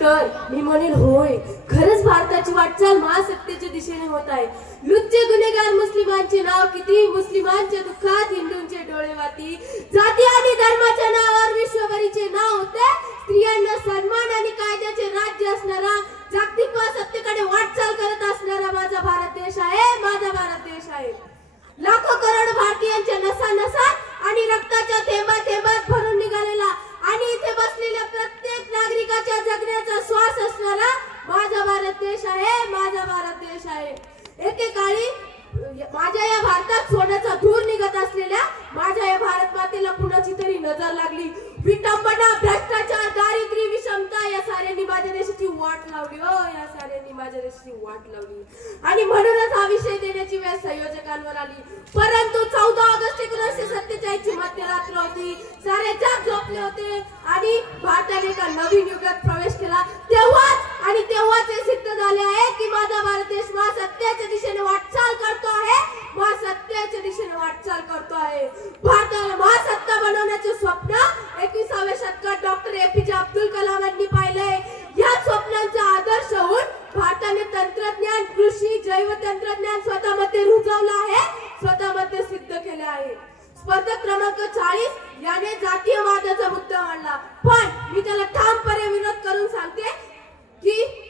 तर मी म्हणेन होय, खरंच भारताची वाटचाल महासत्तेच्या दिशेने होत आहे. लुच्चे गुन्हेगार मुस्लिमांचे नाव किती, मुस्लिमांच्या दुःखात हिंदूंचे डोळे वाती. जाती आणि धर्माच्या नावावर विश्वभरीचे नाव होते. स्त्रियांना सन्मान आणि कायद्याचे राज्य असणारा, जागतिक महासत्तेकडे वाटचाल करत असणारा माझा भारत देश आहे, माझा भारत देश आहे. लाखो करोड भारतीयांच्या नसा-नसात आणि रक्ताच्या थेंबा-थेंबात भरून निघालेला आणि इथे बसलेल्या प्रत्येक नागरिकाच्या जगण्याचा श्वास असणारा माझा भारत देश आहे, माझा भारत देश आहे. एकेकाळी माझ्या या भारतात सोन्याचा धूर निघत असलेल्या माझ्या या भारत मातेला कुणाची तरी नजर लागली. विटंबना, भ्रष्टाचार, दारिद्र्य, विषमता या साऱ्यांनी माझ्या देशाची वाट लावली. हो, या साऱ्यांनी माझ्या देशाची वाट लावली आणि म्हणूनच हा विषय देण्याची वेळ संयोजकांवर आली. परंतु 14 ऑगस्ट 1947 ची मध्यरात्र होती. सारे जग झोपले होते आणि भारताने एका नवीन युगात प्रवेश केला. तेव्हाच हे सिद्ध झाले आहे की माझा भारत देश महासत्तेच्या दिशेने वाटचाल करतो आहे, महासत्तेच्या दिशेने वाटचाल करतो आहे. भारताला महासत्ता बनवण्याचे स्वप्न 21व्या शतकात डॉक्टर APJ अब्दुल कलाम यांनी पाहिले. या स्वप्नांचा आदर्श होऊन भारताने तंत्रज्ञान, कृषी, जैव तंत्रज्ञान स्वतःमध्ये रुजवलं आहे, स्वतःमध्ये सिद्ध केले आहे. स्पर्धक क्रमांक 40 याने जातीयवादाचा मुद्दा मांडला, पण मी त्याला ठामपणे विरोध करून सांगते की